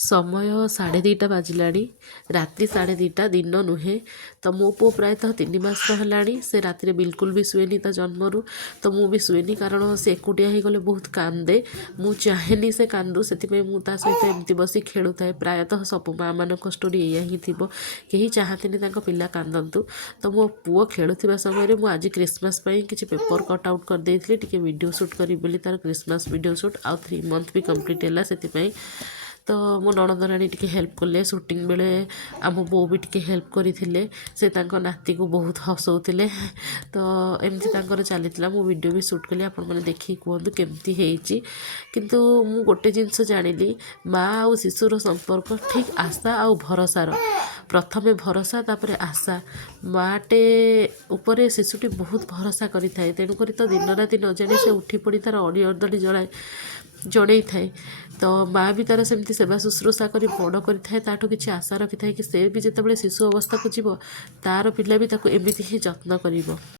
ସମୟ 2:30 ବାଜିଲାଣି। ରାତି 2:30 ଦିନ ନୁହେଁ। ତ ମୋ ପୁଅ ପ୍ରାୟତଃ 3 ମାସର ହେଲାଣି। ସେ ରାତିରେ ବିଲକୁଲ ବି ଶୁଏନି ତା ଜନ୍ମରୁ। ତ ମୁଁ ବି ଶୁଏନି କାରଣ ସେ ଏକୁଟିଆ ହେଇଗଲେ ବହୁତ କାନ୍ଦେ। ମୁଁ ଚାହେଁନି ସେ କାନ୍ଦୁ, ସେଥିପାଇଁ ମୁଁ ତା ସହିତ ଏମିତି ବସି ଖେଳୁଥାଏ। ପ୍ରାୟତଃ ସବୁ ମାଆମାନଙ୍କ ଷ୍ଟୋରି ଏଇଆ ହିଁ ଥିବ, କେହି ଚାହାନ୍ତିନି ତାଙ୍କ ପିଲା କାନ୍ଦନ୍ତୁ। ତ ମୋ ପୁଅ ଖେଳୁଥିବା ସମୟରେ ମୁଁ ଆଜି କ୍ରିସମାସ୍ ପାଇଁ କିଛି ପେପର୍ କଟ୍ ଆଉଟ୍ କରିଦେଇଥିଲି, ଟିକେ ଭିଡ଼ିଓ ସୁଟ୍ କରିବି ବୋଲି, ତାର କ୍ରିସମାସ୍ ଭିଡ଼ିଓ ସୁଟ୍। ଆଉ 3 ମନ୍ଥ ବି କମ୍ପ୍ଲିଟ୍ ହେଲା ସେଥିପାଇଁ। ତ ମୋ ନଣନ୍ଦରାଣୀ ଟିକେ ହେଲ୍ପ କଲେ ସୁଟିଂ ବେଳେ। ଆମ ବୋଉ ବି ଟିକେ ହେଲ୍ପ କରିଥିଲେ। ସେ ତାଙ୍କ ନାତିକୁ ବହୁତ ହସଉଥିଲେ। ତ ଏମିତି ତାଙ୍କର ଚାଲିଥିଲା। ମୁଁ ଭିଡ଼ିଓ ବି ସୁଟ୍ କଲି, ଆପଣମାନେ ଦେଖିକି କୁହନ୍ତୁ କେମିତି ହେଇଛି। କିନ୍ତୁ ମୁଁ ଗୋଟେ ଜିନିଷ ଜାଣିଲି, ମା ଆଉ ଶିଶୁର ସମ୍ପର୍କ ଠିକ୍ ଆଶା ଆଉ ଭରସାର। ପ୍ରଥମେ ଭରସା, ତାପରେ ଆଶା। ମାଟେ ଉପରେ ଶିଶୁଟି ବହୁତ ଭରସା କରିଥାଏ। ତେଣୁକରି ତ ଦିନ ରାତି ନ ଜାଣି ସେ ଉଠି ପଡ଼ି ତାର ଅଳି ଜଣେଇଥାଏ। ତ ମାଆ ବି ତାର ସେମିତି ସେବା ଶୁଶ୍ରୂଷା କରି ବଡ଼ କରିଥାଏ। ତାଠୁ କିଛି ଆଶା ରଖିଥାଏ କି ସେ ବି ଯେତେବେଳେ ଶିଶୁ ଅବସ୍ଥାକୁ ଯିବ, ତାର ପିଲା ବି ତାକୁ ଏମିତି ହିଁ ଯତ୍ନ କରିବ।